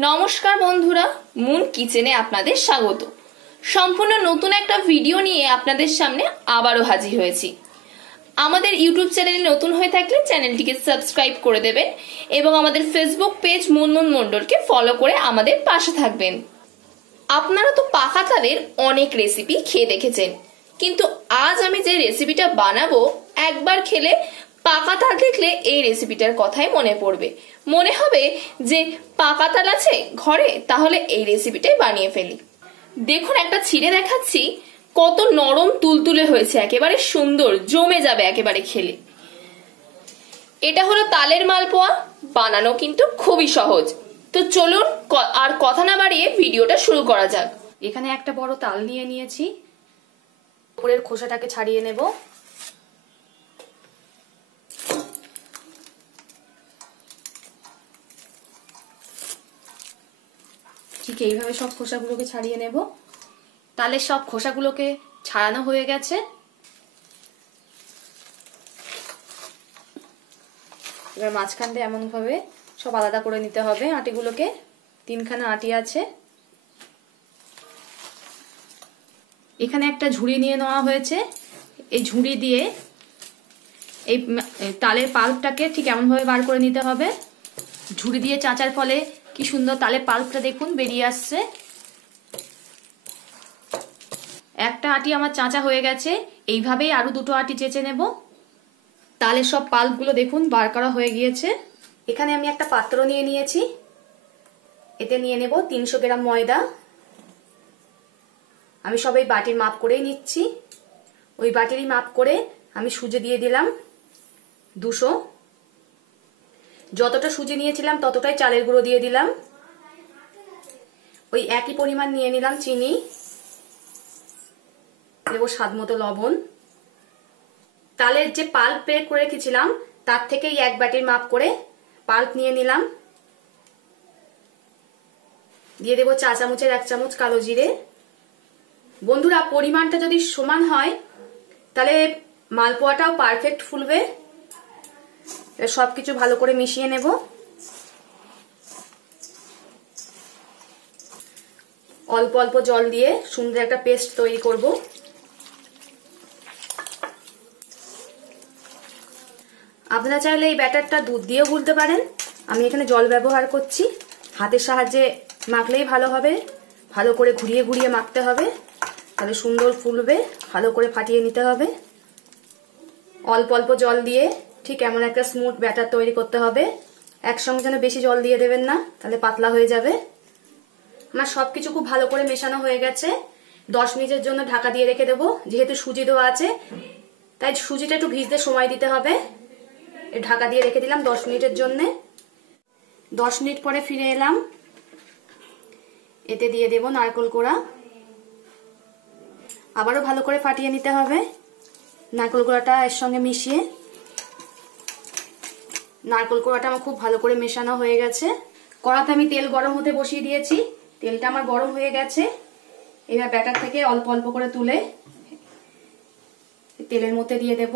নমস্কার বন্ধুরা, মুন কিচেনে আপনাদের স্বাগত। সম্পূর্ণ নতুন একটা ভিডিও নিয়ে আপনাদের সামনে আবারও হাজির হয়েছি। আমাদের ইউটিউব চ্যানেলে নতুন হয়ে থাকলে চ্যানেলটিকে সাবস্ক্রাইব করে দেবেন এবং আমাদের ফেসবুক পেজ মুনমুন মণ্ডলকে ফলো করে আমাদের পাশে থাকবেন। আপনারা তো পাকা তালের অনেক রেসিপি খেয়ে দেখেছেন, কিন্তু আজ আমি যে রেসিপিটা বানাবো একবার খেলে পাকা তাল দেখলে এই রেসিপিটার কথাই মনে পড়বে। মনে হবে যে পাকা তাল আছে ঘরে, তাহলে এই রেসিপিটাই বানিয়ে ফেলি। দেখুন, একটা ছিঁড়ে দেখাচ্ছি, কত নরম তুলতুলে হয়েছে, একেবারে সুন্দর, জমে যাবে একেবারে খেলে। এটা হলো তালের মালপোয়া, বানানো কিন্তু খুবই সহজ। তো চলুন আর কথা না বাড়িয়ে ভিডিওটা শুরু করা যাক। এখানে একটা বড় তাল নিয়ে নিয়েছি, উপরের খোসাটাকে ছাড়িয়ে নেব। ঠিক এইভাবে সব খোসাগুলোকে ছাড়িয়ে নেব। তালের সব খোসাগুলোকে ছাড়ানো হয়ে গেছে। এবার মাঝখান দিয়ে এমন ভাবে সব আলাদা করে নিতে হবে আটিগুলোকে। তিনখানা আটি আছে। এখানে একটা ঝুড়ি নিয়ে নেওয়া হয়েছে। এই ঝুড়ি দিয়ে এই তালের পাল্পটাকে ঠিক এমন ভাবে বার করে নিতে হবে। ঝুড়ি দিয়ে চাঁচার ফলে কি সুন্দর তালের পাল্পটা দেখুন বেরিয়ে আসছে। একটা আটি আমার চাঁচা হয়ে গেছে। এইভাবেই আরো দুটো আটি চেঁচে নেব। তালের সব পাল্পগুলো দেখুন বার করা হয়ে গিয়েছে। এখানে আমি একটা পাত্র নিয়ে নিয়েছি। এতে নিয়ে নেব 300 গ্রাম ময়দা। আমি সবাই বাটির মাপ করেই নিচ্ছি। ওই বাটিরই মাপ করে আমি সুজি দিয়ে দিলাম 200। যতটা সুজি নিয়েছিলাম ততটাই চালের গুঁড়ো দিয়ে দিলাম। ওই একই পরিমাণ নিয়ে নিলাম চিনি, দেবো স্বাদ মতো লবণ। তালের যে পাল্প বের করে রেখেছিলাম তার থেকেই এক বাটির মাপ করে পাল্প নিয়ে নিলাম। দিয়ে দেবো চা চামচের 1 চামচ কালো জিরে। বন্ধুরা, পরিমাণটা যদি সমান হয় তাহলে মালপোয়াটাও পারফেক্ট ফুলবে। সবকিছু ভালো করে মিশিয়ে নেব। অল্প অল্প জল দিয়ে সুন্দর একটা পেস্ট তৈরি করব। আপনারা চাইলে এই ব্যাটারটা দুধ দিয়েও গুলতে পারেন। আমি এখানে জল ব্যবহার করছি। হাতের সাহায্যে মাখলেই ভালো হবে। ভালো করে ঘুরিয়ে ঘুরিয়ে মাখতে হবে, তাহলে সুন্দর ফুলবে। ভালো করে ফাটিয়ে নিতে হবে। অল্প অল্প জল দিয়ে ঠিক এমন একটা স্মুথ ব্যাটার তৈরি করতে হবে। একসঙ্গে যেন বেশি জল দিয়ে দেবেন না, তাহলে পাতলা হয়ে যাবে। আমার সবকিছু খুব ভালো করে মেশানো হয়ে গেছে। 10 মিনিটের জন্য ঢাকা দিয়ে রেখে দেবো। যেহেতু সুজি দেওয়া আছে তাই সুজিটা একটু ভিজতে সময় দিতে হবে। ঢাকা দিয়ে রেখে দিলাম 10 মিনিটের জন্য। 10 মিনিট পরে ফিরে এলাম। এতে দিয়ে দেব নারকেল কোড়া। আবারও ভালো করে ফাটিয়ে নিতে হবে নারকেল কোড়াটা এর সঙ্গে মিশিয়ে। নারকেল কোড়াটা আমার খুব ভালো করে মেশানো হয়ে গেছে। কড়াতে আমি তেল গরম হতে বসিয়ে দিয়েছি। তেলটা আমার গরম হয়ে গেছে। এবার ব্যাটার থেকে অল্প অল্প করে তুলে তেলের মধ্যে দিয়ে দেব।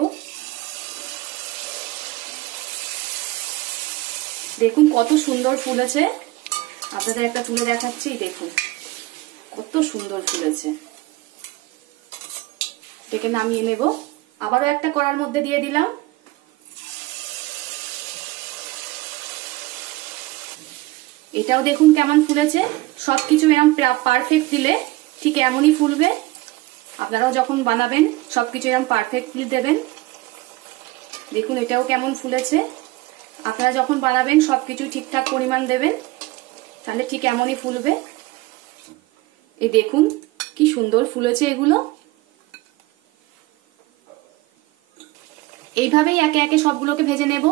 দেখুন কত সুন্দর ফুলেছে। আপনাদের একটা তুলে দেখাচ্ছি, দেখুন কত সুন্দর ফুলেছে। এটাকে নামিয়ে নেব। আবারও একটা কড়ার মধ্যে দিয়ে দিলাম। এটাও দেখুন কেমন ফুলেছে। সবকিছু এরকম পারফেক্ট দিলে ঠিক এমনই ফুলবে। আপনারাও যখন বানাবেন সবকিছু এরকম পারফেক্টলি দেবেন। দেখুন এটাও কেমন ফুলেছে। আপনারা যখন বানাবেন সবকিছু ঠিকঠাক পরিমাণ দেবেন, তাহলে ঠিক এমনই ফুলবে। এই দেখুন কি সুন্দর ফুলেছে এগুলো। এইভাবেই একে একে সবগুলোকে ভেজে নেব।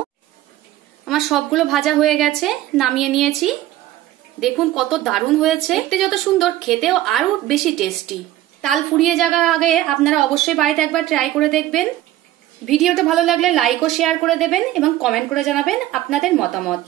আমার সবগুলো ভাজা হয়ে গেছে, নামিয়ে নিয়েছি। দেখুন কত দারুণ হয়েছে। দেখতে যত সুন্দর, খেতেও আরো বেশি টেস্টি। তাল ফুরিয়ে যাওয়ার আগে আপনারা অবশ্যই বাড়িতে একবার ট্রাই করে দেখবেন। ভিডিওটা ভালো লাগলে লাইক ও শেয়ার করে দেবেন এবং কমেন্ট করে জানাবেন আপনাদের মতামত।